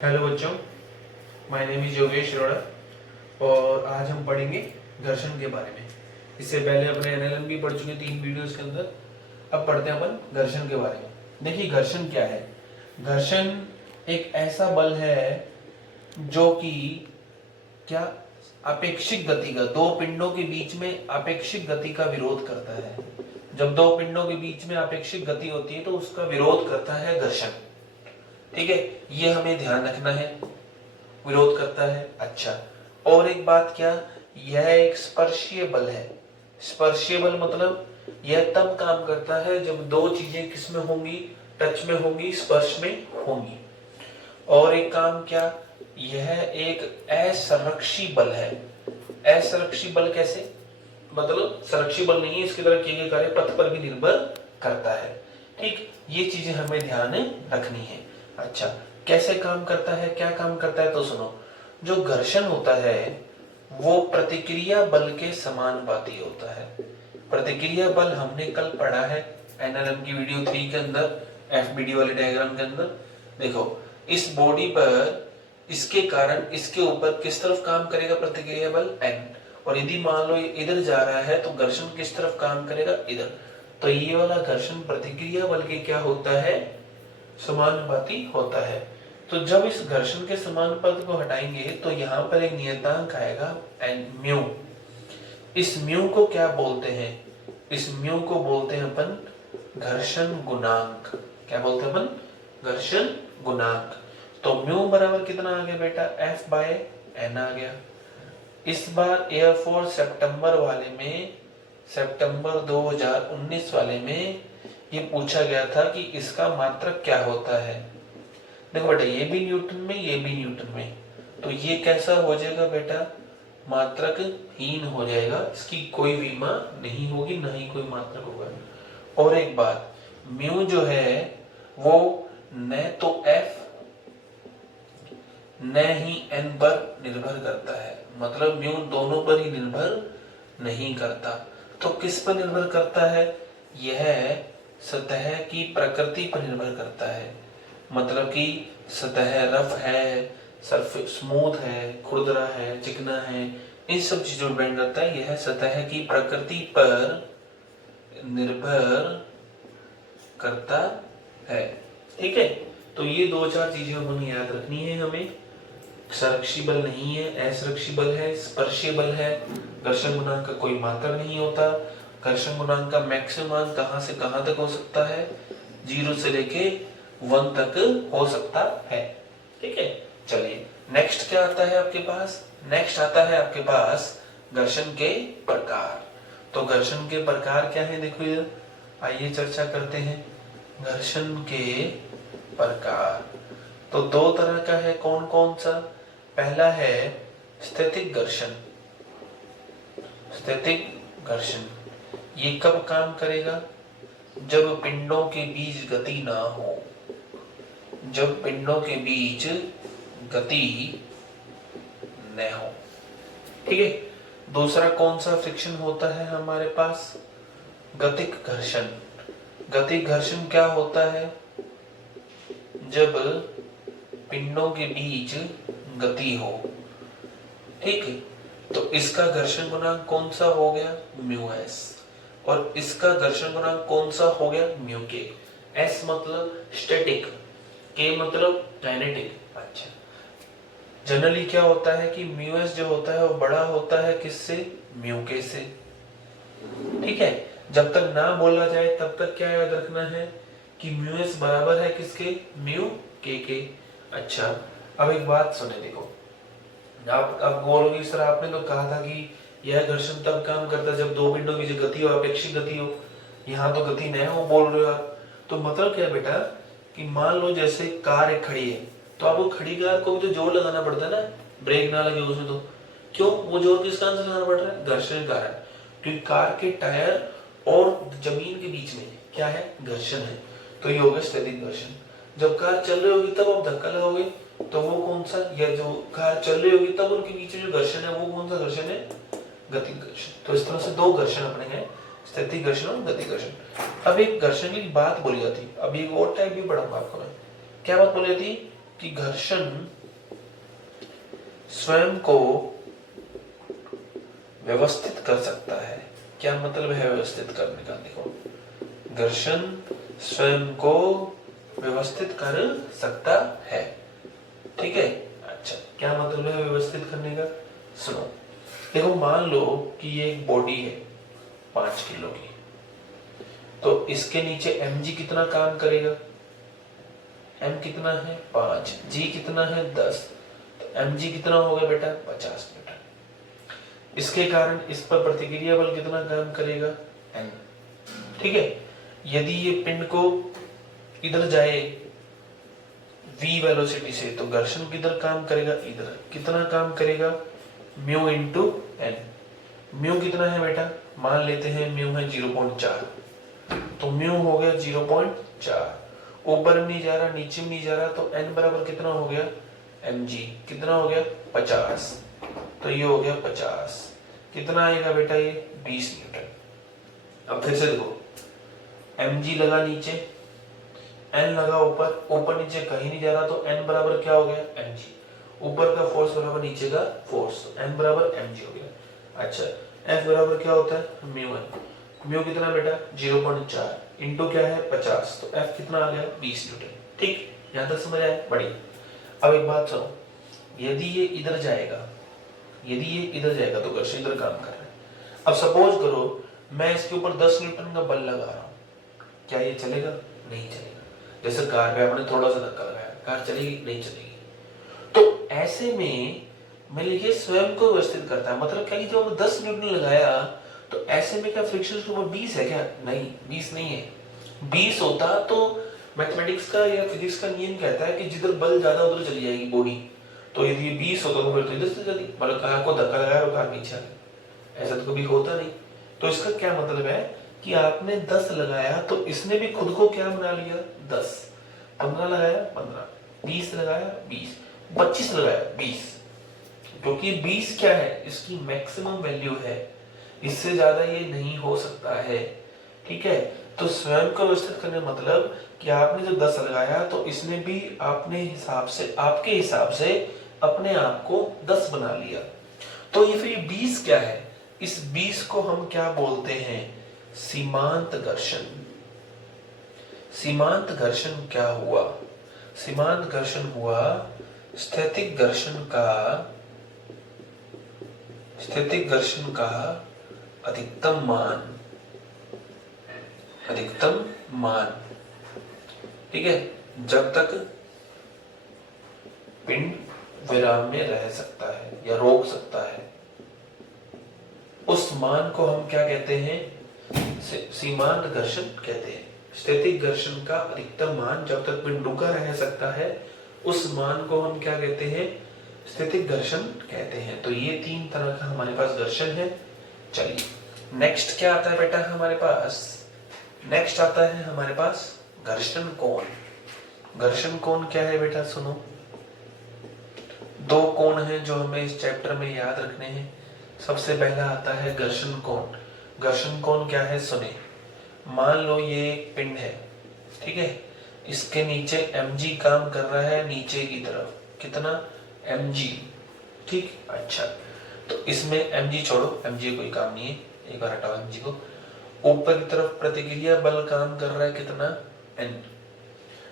Hello बच्चों, my name is Yogesh Arora और आज हम पढ़ेंगे घर्षण के बारे में। इससे पहले अपने एनएलएम भी पढ़ चुके 3 वीडियोस के अंदर। अब पढ़ते हैं अपन घर्षण के बारे में। देखिए घर्षण क्या है। घर्षण एक ऐसा बल है जो कि क्या अपेक्षित गति का, दो पिंडों के बीच में अपेक्षित गति का विरोध करता है। जब दो पिंडों के बीच में अपेक्षित गति होती है तो उसका विरोध करता है घर्षण। ठीक है, ये हमें ध्यान रखना है, विरोध करता है। अच्छा, और एक बात क्या, यह एक स्पर्शीय बल है। स्पर्शीय बल मतलब यह तब काम करता है जब दो चीजें किसमें होंगी, टच में होंगी, स्पर्श में होंगी। और एक काम क्या, यह एक असंरक्षी बल है। असंरक्षी बल कैसे, मतलब संरक्षी बल नहीं है, इसके द्वारा किए गए कार्य पथ पर भी निर्भर करता है। ठीक, ये चीजें हमें ध्यान रखनी है। अच्छा, कैसे काम करता है, क्या काम करता है, तो सुनो। जो घर्षण होता है वो प्रतिक्रिया बल के समानुपाती होता है। प्रतिक्रिया बल हमने कल पढ़ा है एनएलएम की वीडियो 3 के अंदर, एफबीडी वाले डायग्राम के अंदर। देखो, इस बॉडी पर इसके कारण इसके ऊपर किस तरफ काम करेगा प्रतिक्रिया बल, एन। और यदि मान लो ये इधर जा रहा है तो घर्षण किस तरफ काम करेगा, इधर। तो ये वाला घर्षण प्रतिक्रिया बल के क्या होता है, समानुपाती होता है। तो जब इस घर्षण के समानुपात को हटाएंगे तो यहाँ पर एक नियतांक आएगा एन, म्यू। इस म्यू को क्या बोलते हैं, इस म्यू को बोलते हैं अपन घर्षण गुणांक। क्या बोलते हैं अपन, घर्षण गुणांक। तो म्यू बराबर कितना आ गया बेटा, एफ बाय एन आ गया। इस बार एयरफोर्स सितंबर वाले में, सितंबर 2019 वाले में ये पूछा गया था कि इसका मात्रक क्या होता है। देखो बेटा, ये भी न्यूटन में, ये भी न्यूटन में, तो ये कैसा हो जाएगा बेटा, मात्रक हीन हो जाएगा। इसकी कोई विमा नहीं होगी, ना ही कोई मात्रक होगा। और एक बात, म्यू जो है वो न तो एफ न ही एन पर निर्भर करता है, मतलब म्यू दोनों पर ही निर्भर नहीं करता। तो किस पर निर्भर करता है, यह सतह की प्रकृति पर निर्भर करता है। मतलब कि सतह रफ है, सरफेस स्मूथ है, खुरदरा है, चिकना है, इन सब चीजों पर डिपेंड करता है। यह सतह की प्रकृति पर निर्भर करता है। ठीक है, तो ये 2-4 चीजें हमें याद रखनी है। हमें संरक्षी बल नहीं है, असंरक्षी बल है, स्पर्शीय बल है। घर्षण गुणांक का कोई मात्रक नहीं होता। घर्षण गुणांक का मैक्सिमम कहां से कहां तक हो सकता है, 0 से लेके 1 तक हो सकता है। ठीक है, चलिए नेक्स्ट क्या आता है आपके पास, नेक्स्ट आता है आपके पास घर्षण के प्रकार। तो घर्षण के प्रकार क्या है, देखो इधर, आइए चर्चा करते हैं घर्षण के प्रकार। तो 2 तरह का है, कौन कौन सा, पहला है स्थैतिक घर्षण। स्थैतिक घर्षण ये कब काम करेगा, जब पिंडों के बीच गति ना हो, जब पिंडों के बीच गति न हो। ठीक है, दूसरा कौन सा फ्रिक्शन होता है हमारे पास, गतिक घर्षण। गतिक घर्षण क्या होता है, जब पिंडों के बीच गति हो। ठीक है, तो इसका घर्षण गुणांक कौन सा हो गया, म्यू एस। और इसका घर्षण गुणांक कौन सा हो गया, म्यू के। एस मतलब स्टैटिक, के मतलब काइनेटिक। अच्छा, जनरली क्या होता है कि म्यू एस जो होता है वो बड़ा होता है किससे, म्यू के से। ठीक है, जब तक ना बोला जाए तब तक क्या याद रखना है कि म्यू एस बराबर है किसके, म्यू के। अच्छा, अब एक बात सुने, देखो आप अब बोलोगे सर आपने तो कहा था कि यह घर्षण तब काम करता है जब दो पिंडों की गति हो, अपेक्षित गति हो, यहाँ तो गति न हो बोल रहे हो आप। तो मतलब क्या बेटा कि मान लो जैसे कार एक खड़ी है, तो आपको खड़ी कार को भी तो जोर लगाना पड़ता है ना, ब्रेक ना लगे उसमें तो। क्यों, वो जोर किस कारण से लगाना पड़ रहा है, घर्षण के कारण। क्योंकि कार के टायर और जमीन के बीच में क्या है, घर्षण है। तो ये होगा स्थैतिक घर्षण। जब कार चल रही होगी तब आप धक्का लगाओगे, तो वो कौन सा, या जो कार चल रही होगी तब उनके बीच में जो घर्षण है वो कौन सा घर्षण है, गतिक घर्षण। तो इस तरह से 2 घर्षण अपने हैं, स्थैतिक घर्षण और गतिक घर्षण। अब एक घर्षण की बात बोली जाती है, अब एक और टाइप भी पढ़ाऊंगा आपको मैं। क्या बात बोली जाती, कि घर्षण स्वयं को व्यवस्थित कर सकता है। क्या मतलब है व्यवस्थित करने का? देखो, घर्षण स्वयं को व्यवस्थित कर सकता है, ठीक है। अच्छा, क्या मतलब है व्यवस्थित करने का? सुनो, देखो मान लो कि ये एक बॉडी है 5 किलो की, तो इसके नीचे mg कितना काम करेगा? m कितना है 5, g कितना है 10, तो mg कितना होगा बेटा 50 मीटर। इसके कारण इस पर प्रतिक्रिया बल कितना काम करेगा? n, ठीक है। यदि ये पिंड को इधर जाए v वेलोसिटी से, तो घर्षण किधर काम करेगा? इधर। कितना काम करेगा? Mu into n। म्यू कितना है बेटा? मान लेते हैं म्यू है 0.4, तो म्यू हो गया 0.4। ऊपर नहीं जा रहा, नीचे नहीं जा रहा, तो n बराबर कितना हो गया? mg कितना हो गया? 50। तो ये हो गया 50। कितना आएगा बेटा? ये 20 न्यूटन। अब फिर से देखो, mg लगा नीचे, n लगा ऊपर, ऊपर नीचे कहीं नहीं जा रहा, तो n बराबर क्या हो गया? mg। ऊपर का फोर्स बराबर नीचे का फोर्स, n बराबर mg हो गया। अच्छा, f बराबर क्या होता है? Mu n। म्यू कितना बेटा? 0.4 इंटू क्या है? 50, तो f कितना आ गया? 20 न्यूटन। ठीक, यहां तक समझ आया? बढ़िया। अब एक बात सुनो, यदि ये इधर जाएगा, यदि ये इधर जाएगा तो घर्षण इधर काम कर रहा है। अब सपोज करो मैं इसके ऊपर 10 न्यूटन का बल लगा रहा हूं, क्या ये चलेगा? नहीं चलेगा। जैसे कार पे आपने थोड़ा सा धक्का लगाया, कार चलेगी? नहीं चलेगी। तो ऐसे में मैं ये स्वयं को व्यवस्थित करता है। मतलब क्या कि जब 10 न्यूटन लगाया, तो ऐसे में क्या फ्रिक्शन के ऊपर 20 है क्या? नहीं, 20 नहीं है। 20 होता तो मैथमेटिक्स का या फिजिक्स का नियम कहता है कि जिधर बल ज्यादा उधर चली जाएगी बॉडी। तो यदि ये 20 होता तो फिर तो इधर से चली, मतलब कार को धक्का लगाया और कार पीछे आ गई। ऐसा तो कभी होता नहीं। तो इसका क्या मतलब है कि आपने 10 लगाया तो इसने भी खुद को क्या बना लिया? 10। 15 लगाया 15, 20 लगाया 20, 25 लगाया 20, क्योंकि 20 क्या है? इसकी मैक्सिमम वैल्यू है, इससे ज्यादा ये नहीं हो सकता है, ठीक है। तो स्वयं को व्यवस्थित करने मतलब कि आपने जो 10 लगाया तो इसने भी अपने हिसाब से, आपके हिसाब से अपने आप को 10 बना लिया। तो ये फिर 20 क्या है? इस 20 को हम क्या बोलते हैं? सीमांत घर्षण। सीमांत घर्षण क्या हुआ? सीमांत घर्षण हुआ स्थैतिक घर्षण का अधिकतम मान, ठीक है, जब तक पिंड विराम में रह सकता है या रोक सकता है, उस मान को हम क्या कहते हैं? सीमांत घर्षण कहते हैं। स्थैतिक घर्षण का अधिकतम मान जब तक पिंड रुका रह सकता है, उस मान को हम क्या कहते हैं? स्थैतिक घर्षण कहते हैं। तो ये 3 तरह का हमारे पास घर्षण है। चलिए नेक्स्ट क्या आता है बेटा हमारे पास? नेक्स्ट आता है हमारे पास घर्षण कोण। घर्षण कोण क्या है बेटा? सुनो, 2 कोण हैं जो हमें इस चैप्टर में याद रखने हैं। सबसे पहला आता है घर्षण कोण। घर्षण कोण क्या है? सुने, मान लो ये एक पिंड है, ठीक है, इसके नीचे mg काम कर रहा है नीचे की तरफ। कितना? mg, ठीक। अच्छा, तो इसमें mg छोड़ो, mg कोई काम नहीं है, एक बार हटाओ mg को। ऊपर की तरफ प्रतिक्रिया बल काम कर रहा है कितना? n।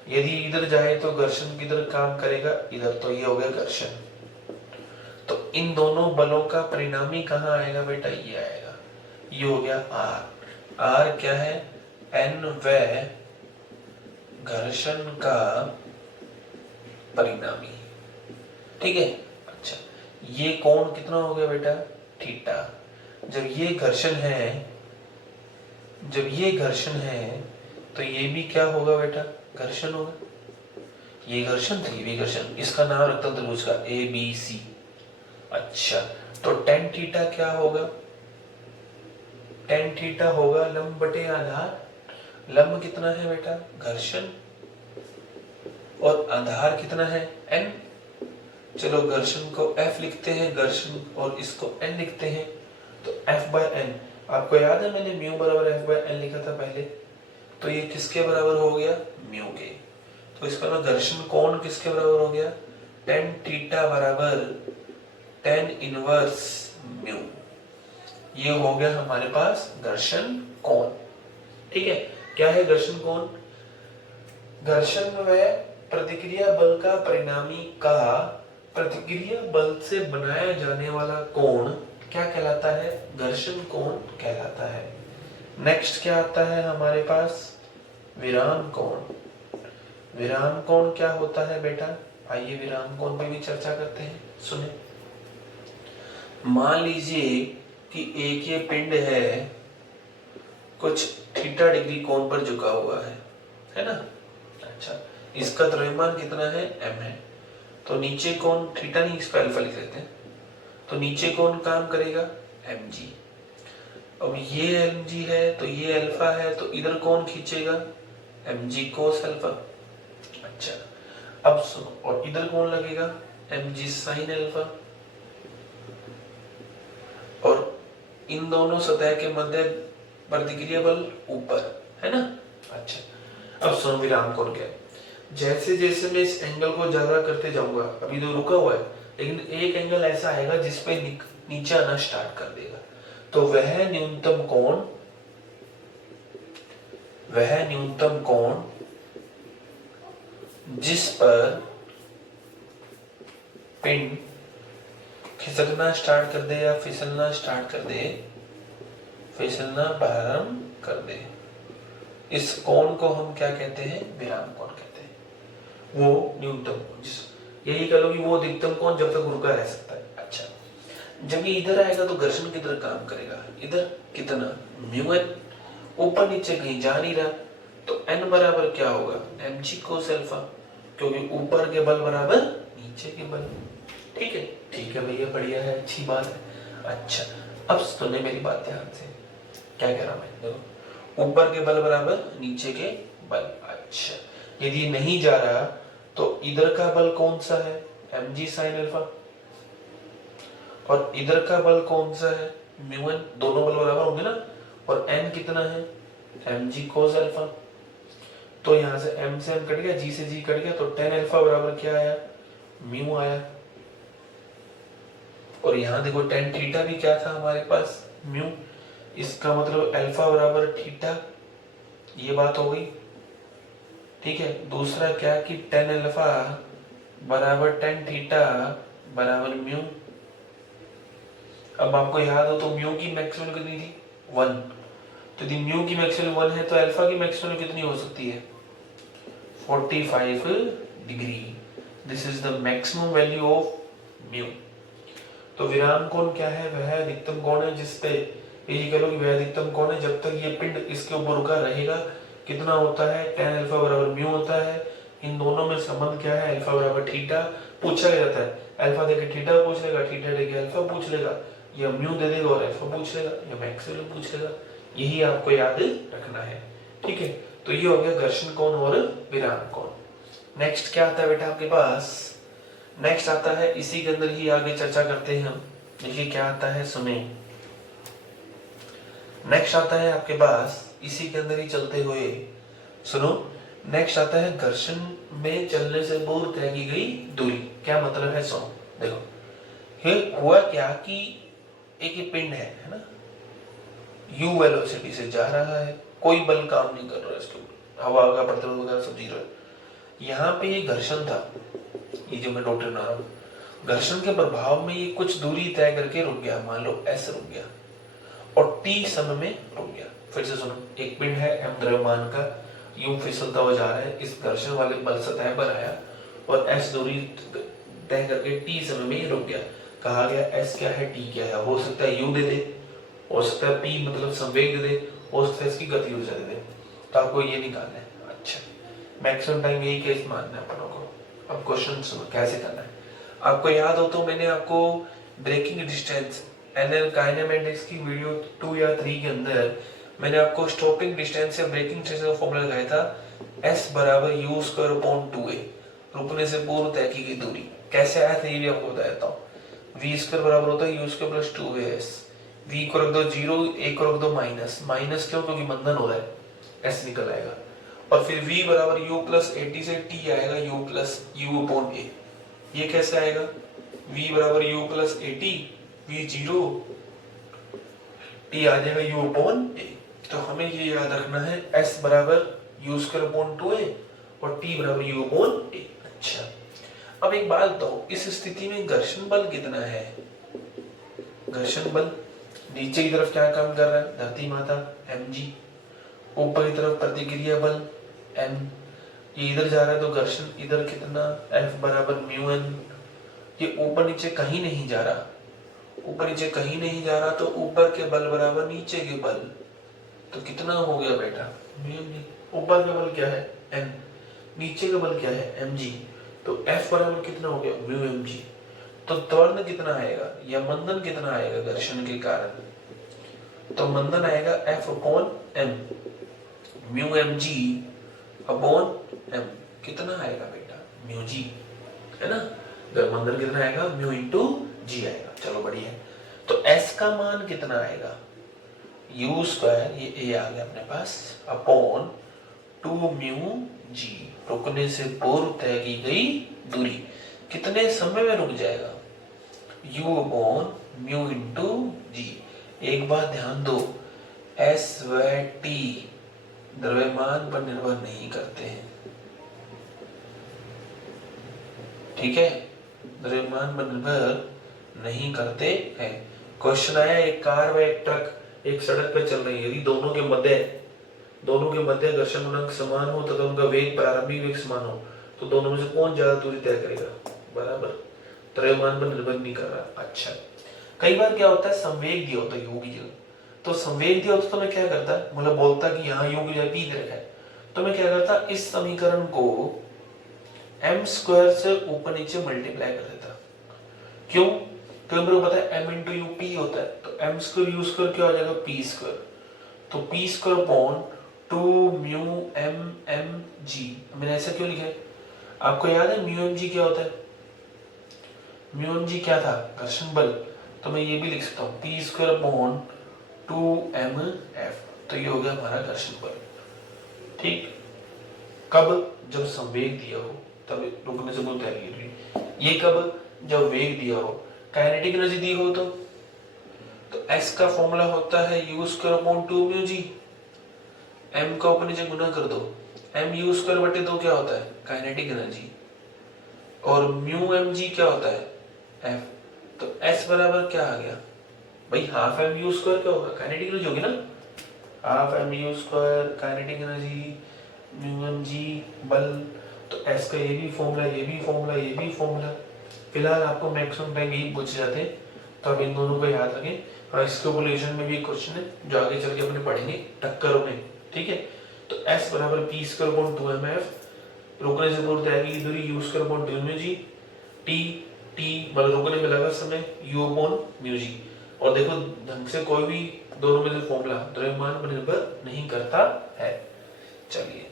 यदि इधर जाए तो घर्षण किधर काम करेगा? इधर। तो ये हो गया घर्षण। तो इन दोनों बलों का परिणामी कहाँ आएगा बेटा? ये आएगा, ये हो गया r। r क्या है? n व घर्षण का परिणामी, ठीक है। अच्छा, ये कोण कितना हो गया बेटा? थीटा। जब ये घर्षण है, तो ये भी क्या होगा बेटा? घर्षण होगा। ये घर्षण था, ये भी घर्षण। इसका नाम रखता हूं त्रिभुज का ABC। अच्छा, तो tan थीटा क्या होगा? tan थीटा होगा लंब बटे आधार। लंब कितना है बेटा? घर्षण। और आधार कितना है? n। चलो घर्षण को F लिखते हैं, घर्षण और इसको n लिखते हैं। तो F/n, आपको याद है मैंने म्यू बराबर F/n लिखा था पहले। तो ये किसके बराबर हो गया? म्यू के। तो इसका ना घर्षण कोण किसके बराबर हो गया, tan थीटा बराबर tan इनवर्स म्यू। ये हो गया हमारे पास घर्षण कोण। ठीक है, क्या है घर्षण कोण? घर्षण व प्रतिक्रिया बल का परिणामी का प्रतिक्रिया बल से बनाया जाने वाला कोण क्या कहलाता है, घर्षण कोण कहलाता है। नेक्स्ट क्या आता है हमारे पास, विराम कोण। विराम कोण क्या होता है बेटा, आइए विराम कोण पे भी चर्चा करते हैं। सुने, मान लीजिए कि एक ये पिंड है, कुछ थीटा डिग्री कोण पर झुका हुआ है ना। अच्छा, इसका द्रव्यमान कितना है, m है। तो नीचे कौन, थीटा नहीं, इसका अल्फा लिख लेते हैं। तो नीचे कौन काम करेगा, mg। अब ये mg है तो ये अल्फा है, तो इधर कौन खींचेगा, mg cos अल्फा। अच्छा, अब सुनो, और इधर कौन लगेगा, mg sin अल्फा। और इन दोनों सतह के मध्य प्रतिक्रिया बल ऊपर है ना। अच्छा, अब सुनो विराम कोण क्या है। जैसे जैसे मैं इस एंगल को ज्यादा करते जाऊंगा, अभी तो रुका हुआ है, लेकिन एक एंगल ऐसा आएगा जिसपे नीचे आना स्टार्ट कर देगा, तो वह न्यूनतम कोण जिस पर पिंड खिसकना स्टार्ट कर दे या फिसलना स्टार्ट कर दे, फिसलना प्रारंभ कर दे, इस कोण को हम क्या कहते हैं, विराम कोण कहते हैं। वो न्यूनतम कोण, यही कह लो कि वो अधिकतम कोण जब तक रुका रह सकता है। अच्छा, जब ये इधर आएगा तो घर्षण किधर काम करेगा, इधर कितना, म्यू एन, ऊपर नीचे कहीं जा नहीं रहा, तो एन बराबर क्या होगा, mg cos अल्फा, क्योंकि ऊपर के बल बराबर नीचे के बल। ठीक है भैया, बढ़िया है, अच्छी बात है। अच्छा, अब सुने मेरी बात ध्यान से, क्या कह रहा मैं, देखो, ऊपर के बल बराबर नीचे के बल। अच्छा, यदि नहीं जा रहा तो इधर का बल कौन सा है, mg sin अल्फा, और इधर का बल कौन सा है, म्यू एन, दोनों बल बराबर होंगे ना, और n कितना है, mg cos अल्फा। तो यहां से m से m कट गया, g से g कट गया, तो tan अल्फा बराबर क्या आया, म्यू आया। और यहां देखो tan थीटा भी क्या था हमारे पास, म्यू, इसका मतलब अल्फा बराबर थीटा, ये बात हो गई। ठीक है, दूसरा क्या कि tan अल्फा बराबर tan थीटा बराबर म्यू। अब आपको याद हो तो म्यू की मैक्सिमम कितनी थी, 1, तो यदि म्यू की मैक्सिमम 1 है तो अल्फा की मैक्सिमम कितनी हो सकती है, 45 degree. This is the maximum value of mu. तो विराम कोण क्या है, वह अधिकतम कोण है जिसपे, यही कह लो कि वह अधिकतम कोण है जब तक ये पिंड इसके ऊपर रुका रहेगा। कितना होता है, tan अल्फा बराबर म्यू होता है। इन दोनों में संबंध क्या है, अल्फा बराबर थीटा। पूछा जाता है, अल्फा देके थीटा पूछ लेगा, थीटा देके अल्फा पूछ लेगा, या म्यू दे देगा और अल्फा पूछ लेगा, या मैक्सिमम पूछ लेगा। यही आपको याद रखना है। ठीक है, तो ये हो गया घर्षण कोण और विराम कोण। नेक्स्ट क्या आता है बेटा आपके पास, नेक्स्ट आता है, इसी के अंदर ही आगे चर्चा करते हैं हम। देखिए क्या आता है, सुने, नेक्स्ट आता है आपके पास, इसी के अंदर ही चलते हुए सुनो, नेक्स्ट आता है घर्षण में चलने से पूर्व तय की गई दूरी। क्या मतलब है, सुनो, देखो हुआ क्या कि एक ये पिंड है ना, u वेलोसिटी से जा रहा है, कोई बल काम नहीं कर रहा है इसके ऊपर, हवा का प्रतिरोध वगैरह सब जीरो है। यहाँ पे ये घर्षण था, ये जो मैं नोट बना रहा हूँ, घर्षण के प्रभाव में ये कुछ दूरी तय करके रुक गया, मान लो s रुक गया, और t समय में रुक गया। फिर से सुनो, एक पिंड है m द्रव्यमान का, यूं फिसलता हुआ जा रहा है, इस घर्षण वाले बल सतह पर आया और s दूरी तय करके t समय में रुक गया। कहा गया s क्या है, t क्या है, हो सकता है u दे दे, हो सकता है p मतलब संवेग दे दे, हो सकता है इसकी गति ऊर्जा दे दे, तो आपको ये निकालना है। अच्छा, मैक्सिमम टाइम यही केस मानना है अपनों को। अब क्वेश्चन सुनो कैसे करना है। आपको याद हो तो मैंने आपको ब्रेकिंग डिस्टेंस एनएल काइनेमेटिक्स की वीडियो 2 या 3 के अंदर मैंने आपको स्टॉपिंग डिस्टेंस या ब्रेकिंग डिस्टेंस का फॉर्मूला लगाया था, s बराबर u स्क्वायर अपॉन 2a, रुकने से पूर्व तय की गई दूरी। कैसे आया था ये भी आपको बता देता हूँ। v स्क्वायर बराबर होता है u square plus 2as, v को रख दो 0, a को रख दो माइनस, माइनस क्यों, क्योंकि बंधन हो रहा है, s निकल आएगा, और फिर v बराबर u प्लस ए टी से t आएगा u प्लस u अपॉन ए। ये कैसे आएगा? v बराबर u plus A T, v zero, t आ जाएगा u अपॉन ए। तो हमें ये याद रखना है s बराबर u स्क्वायर अपॉन 2a और t बराबर u अपॉन ए। अच्छा, अब एक बात बताओ, इस स्थिति में घर्षण बल कितना है? घर्षण बल नीचे की तरफ क्या काम कर रहा है? धरती माता mg, ऊपर की तरफ प्रतिक्रिया बल m, ये इधर जा रहा है तो घर्षण इधर कितना? F बराबर म्यू n। ये ऊपर नीचे कहीं नहीं जा रहा, ऊपर नीचे कहीं नहीं जा रहा, तो ऊपर के बल बराबर नीचे के बल, तो कितना हो गया बेटा? Mu n। ऊपर का बल क्या है? n, नीचे का बल क्या है? mg, तो F बराबर कितना हो गया? Mu mg। तो त्वरण कितना आएगा या मंदन कितना आएगा घर्षण के कारण? तो मंदन आएगा F upon m, mu mg upon m। कितना आएगा बेटा? म्यू g, है ना? मंदन कितना आएगा? म्यू इंटू g आएगा। चलो बढ़िया है। तो s का मान कितना आएगा? u स्क्वायर, ये a आ गया अपने पास, अपॉन 2 म्यू g, रुकने से पूर्व तय की गई दूरी। कितने समय में रुक जाएगा? u upon mu into g। एक बात ध्यान दो, s व t द्रव्यमान पर निर्भर नहीं करते हैं, ठीक है? द्रव्यमान पर निर्भर नहीं करते हैं। क्वेश्चन आया, एक कार व एक ट्रक एक सड़क पर चल रही है, यदि दोनों के मध्य घर्षण गुणांक समान हो तथा उनका वेग, प्रारंभिक वेग समान हो, तो दोनों में से कौन ज्यादा दूरी तय करेगा? बराबर, द्रव्यमान पर निर्भर नहीं कर रहा। अच्छा, कई बार क्या होता है, संवेग दिया होता है u की जगह, तो संवेग दिया होता तो मैं क्या करता, मतलब बोलता कि यहाँ u की जगह p दे रखा है, तो मैं क्या करता, इस समीकरण को m स्क्वायर से ऊपर नीचे मल्टीप्लाई कर देता। क्यों? क्योंकि मेरे को पता है m इंटू यू पी होता है, तो m स्क्वायर यू स्क्वायर क्या हो जाएगा? p square. तो p square upon 2 mu m m g। मैंने ऐसा क्यों लिखा है? आपको याद है म्यू m g क्या होता है? म्यू m g क्या था? घर्षण बल। तो मैं ये भी लिख सकता हूँ p square upon 2m f। तो ये हो गया हमारा घर्षण बल। ठीक, कब? जब संवेग दिया हो तब रुकने से बोलते हैं। ये कब? जब वेग दिया हो। काइनेटिक एनर्जी दी हो तो s का फॉर्मूला होता है u square upon 2 mu g। m का ऊपर नीचे गुना कर दो, m u स्क्वायर बटे 2 क्या होता है? Kinetic energy. और म्यू mg क्या होता है? f। तो s बराबर क्या आ गया भाई? हाफ m u स्क्वायर क्या होगा? काइनेटिक एनर्जी होगी ना, half m u square kinetic energy, mu mg बल। तो s का ये भी फॉर्मूला, ये भी फॉर्मूला, ये भी फॉर्मूला। फिलहाल आपको मैक्सिमम टाइम यही पूछे जाते हैं, तो आप इन दोनों को याद रखें। और इसके पोल्यूशन में भी क्वेश्चन है जो आगे चल के अपने पढ़ेंगे टक्करों में, ठीक है? तो s बराबर p स्क्वायर अपॉन 2mf, रुकने से पूर्व तय की दूरी u square upon 2 mu g, t मतलब रुकने में लगा समय u अपॉन म्यू g। और देखो ढंग से कोई भी दोनों में से फॉर्मूला द्रव्यमान पर निर्भर नहीं करता है। चलिए,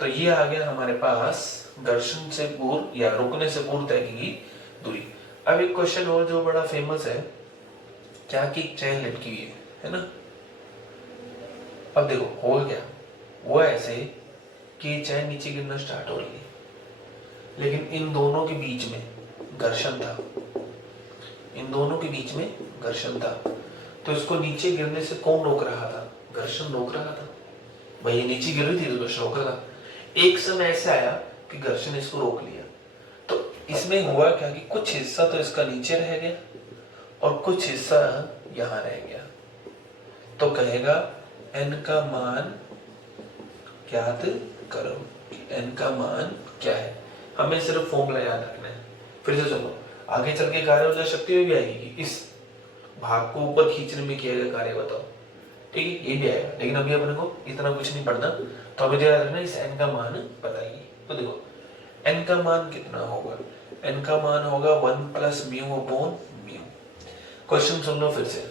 तो ये आ गया हमारे पास घर्षण से पूर्व या रुकने से पूर्व तय की दूरी। अब एक क्वेश्चन और जो बड़ा फेमस है, क्या की चैन लटकी हुई है ना? अब देखो हो क्या, वो ऐसे कि चैन नीचे गिरना स्टार्ट हो रही है, लेकिन इन दोनों के बीच में घर्षण था, इन दोनों के बीच में घर्षण था। तो इसको नीचे गिरने से कौन रोक रहा था? घर्षण रोक रहा था भाई। ये नीचे गिर रही थी तो घर्षण रोक रहा था। एक समय ऐसा आया कि घर्षण इसको रोक लिया। तो इसमें हुआ क्या कि कुछ हिस्सा तो इसका नीचे रह गया और कुछ हिस्सा यहां रह गया। तो कहेगा n का मान ज्ञात करो कि n का मान क्या है। हमें सिर्फ फॉर्मूला याद रखना है। फिर से सुनो, आगे चल के कार्य ऊर्जा शक्ति में भी आएगी कि इस भाग को ऊपर खींचने में किया गया कार्य बताओ, ठीक है? ये भी आएगा, लेकिन अभी अपने को इतना कुछ नहीं पढ़ना। तो हमें याद रखना इस n का मान बताइए। तो देखो n का मान कितना होगा? n का मान होगा 1 plus mu upon mu. Question सुन लो फिर से।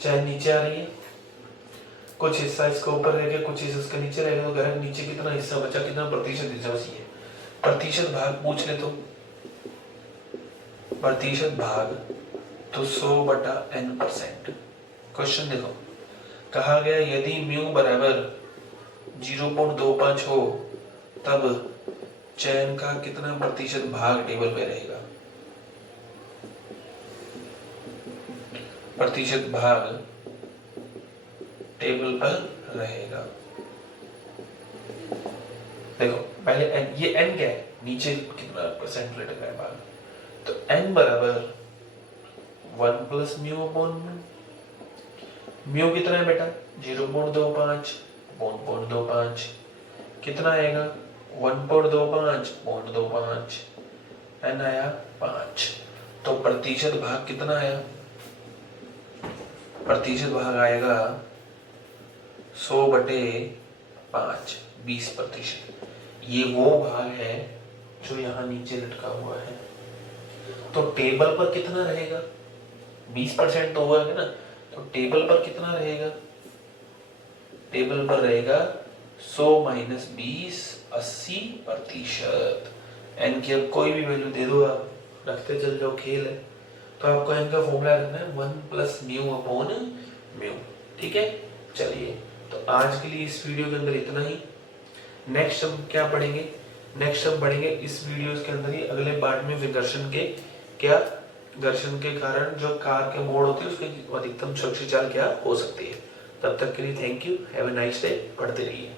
चैन नीचे आ रही है, कुछ हिस्सा इसके ऊपर रह गया, कुछ हिस्सा इसके नीचे रह गया। तो घर नीचे कितना हिस्सा बचा, कितना प्रतिशत हिस्सा बची है? प्रतिशत भाग पूछ ले तो प्रतिशत भाग तो 100/n%। क्वेश्चन देखो, कहा गया यदि म्यू बराबर 0.25 हो तब चयन का कितना प्रतिशत भाग टेबल में रहेगा? प्रतिशत भाग टेबल पर रहेगा। देखो पहले n, ये n क्या है, नीचे कितना परसेंट लटका है भाग, तो n बराबर 1 प्लस म्यू अपॉन म्यू कितना है बेटा 0.25 0.25 कितना आएगा 1.25 n आया 5। तो प्रतिशत भाग कितना आया, प्रतिशत भाग आएगा 100/5 20%। ये वो भाग है जो यहाँ नीचे लटका हुआ है। तो टेबल पर कितना रहेगा 20% तो हुआ है ना, तो टेबल पर कितना रहेगा, टेबल पर रहेगा 100 माइनस 20 80%। एन की अब कोई भी वैल्यू दे दो, आप रखते चल जाओ, खेल है। तो आपको एन का फॉर्मूला रखना है 1 प्लस म्यू अपॉन म्यू। ठीक है, चलिए तो आज के लिए इस वीडियो के अंदर इतना ही। नेक्स्ट हम क्या पढ़ेंगे, नेक्स्ट हम पढ़ेंगे इस वीडियो के अंदर ही अगले पार्ट में घर्षण के क्या, घर्षण के कारण जो कार के मोड़ होते हैं उसकी अधिकतम सुरक्षित चाल क्या हो सकती है। तब तक के लिए thank you, have a nice day, पढ़ते रहिए।